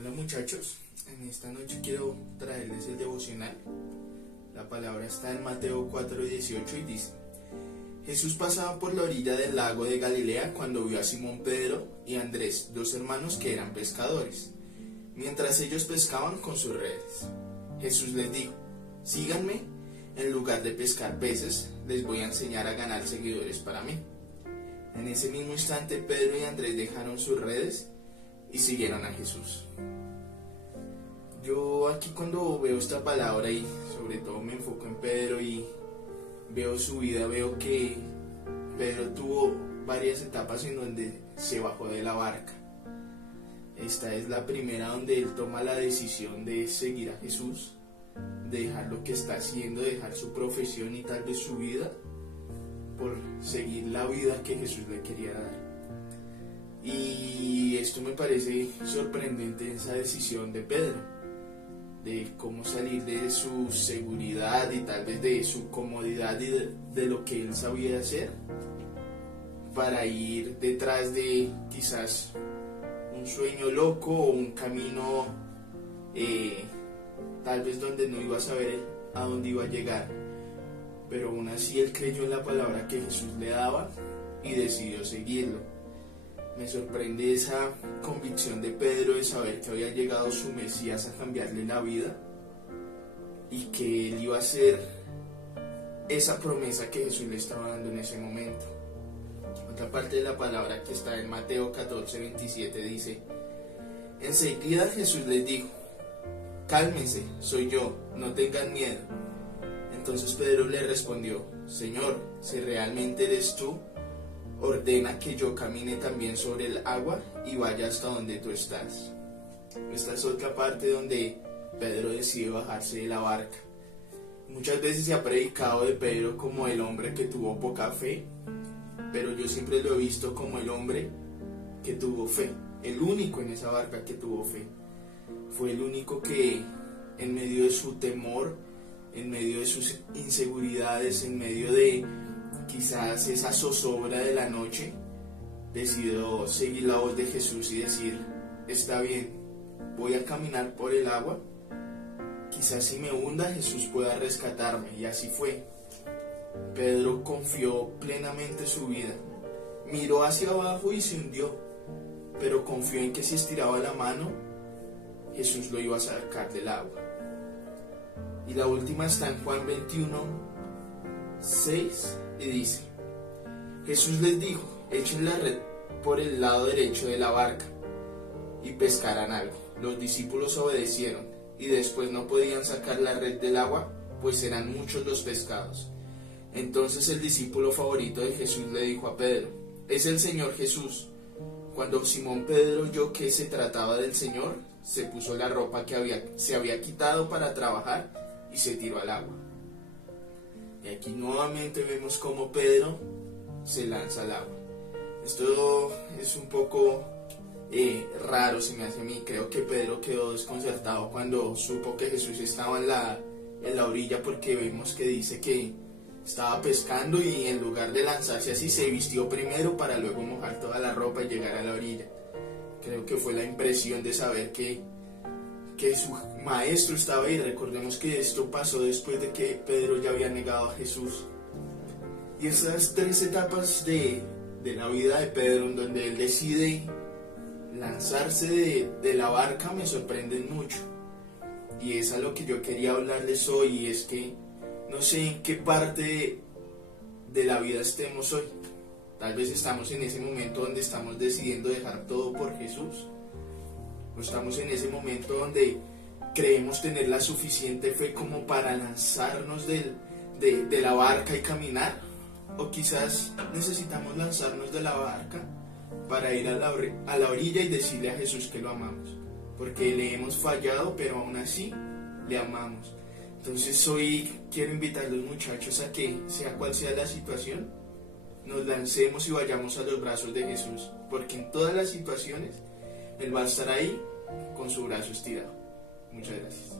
Hola muchachos, en esta noche quiero traerles el devocional. La palabra está en Mateo 4:18 y dice: Jesús pasaba por la orilla del lago de Galilea cuando vio a Simón Pedro y Andrés, dos hermanos que eran pescadores, mientras ellos pescaban con sus redes. Jesús les dijo: síganme, en lugar de pescar peces, les voy a enseñar a ganar seguidores para mí. En ese mismo instante Pedro y Andrés dejaron sus redes y siguieron a Jesús. Yo aquí cuando veo esta palabra y sobre todo me enfoco en Pedro y veo su vida, veo que Pedro tuvo varias etapas en donde se bajó de la barca. Esta es la primera donde él toma la decisión de seguir a Jesús, de dejar lo que está haciendo, de dejar su profesión y tal vez su vida por seguir la vida que Jesús le quería dar. Y esto me parece sorprendente, esa decisión de Pedro, de cómo salir de su seguridad y tal vez de su comodidad y de lo que él sabía hacer, para ir detrás de quizás un sueño loco o un camino tal vez donde no iba a saber a dónde iba a llegar, pero aún así él creyó en la palabra que Jesús le daba y decidió seguirlo. Me sorprende esa convicción de Pedro de saber que había llegado su Mesías a cambiarle la vida y que él iba a hacer esa promesa que Jesús le estaba dando en ese momento. Otra parte de la palabra que está en Mateo 14:27 dice: enseguida Jesús les dijo: cálmense, soy yo, no tengan miedo. Entonces Pedro le respondió: Señor, si realmente eres tú, ordena que yo camine también sobre el agua y vaya hasta donde tú estás. Esta es otra parte donde Pedro decide bajarse de la barca. Muchas veces se ha predicado de Pedro como el hombre que tuvo poca fe, pero yo siempre lo he visto como el hombre que tuvo fe, el único en esa barca que tuvo fe. Fue el único que en medio de su temor, en medio de sus inseguridades, en medio de quizás esa zozobra de la noche, decidió seguir la voz de Jesús y decir: está bien, voy a caminar por el agua, quizás si me hunda Jesús pueda rescatarme. Y así fue. Pedro confió plenamente su vida, miró hacia abajo y se hundió, pero confió en que si estiraba la mano Jesús lo iba a sacar del agua. Y la última está en Juan 21:6 y dice: Jesús les dijo: echen la red por el lado derecho de la barca y pescarán algo. Los discípulos obedecieron y después no podían sacar la red del agua, pues eran muchos los pescados. Entonces el discípulo favorito de Jesús le dijo a Pedro: es el Señor Jesús. Cuando Simón Pedro oyó que se trataba del Señor, se puso la ropa que se había quitado para trabajar y se tiró al agua. Y aquí nuevamente vemos cómo Pedro se lanza al agua. Esto es un poco raro, se me hace a mí. Creo que Pedro quedó desconcertado cuando supo que Jesús estaba en la orilla, porque vemos que dice que estaba pescando y en lugar de lanzarse así, se vistió primero para luego mojar toda la ropa y llegar a la orilla. Creo que fue la impresión de saber que su maestro estaba ahí. Recordemos que esto pasó después de que Pedro ya había negado a Jesús. Y esas tres etapas de la vida de Pedro, en donde él decide lanzarse de la barca, me sorprenden mucho. Y es a lo que yo quería hablarles hoy, y es que no sé en qué parte de la vida estemos hoy. Tal vez estamos en ese momento donde estamos decidiendo dejar todo por Jesús, o estamos en ese momento donde creemos tener la suficiente fe como para lanzarnos de la barca y caminar, o quizás necesitamos lanzarnos de la barca para ir a la orilla y decirle a Jesús que lo amamos, porque le hemos fallado, pero aún así le amamos. Entonces hoy quiero invitarlos, muchachos, a que sea cual sea la situación, nos lancemos y vayamos a los brazos de Jesús, porque en todas las situaciones Él va a estar ahí con su brazo estirado. Muchas gracias.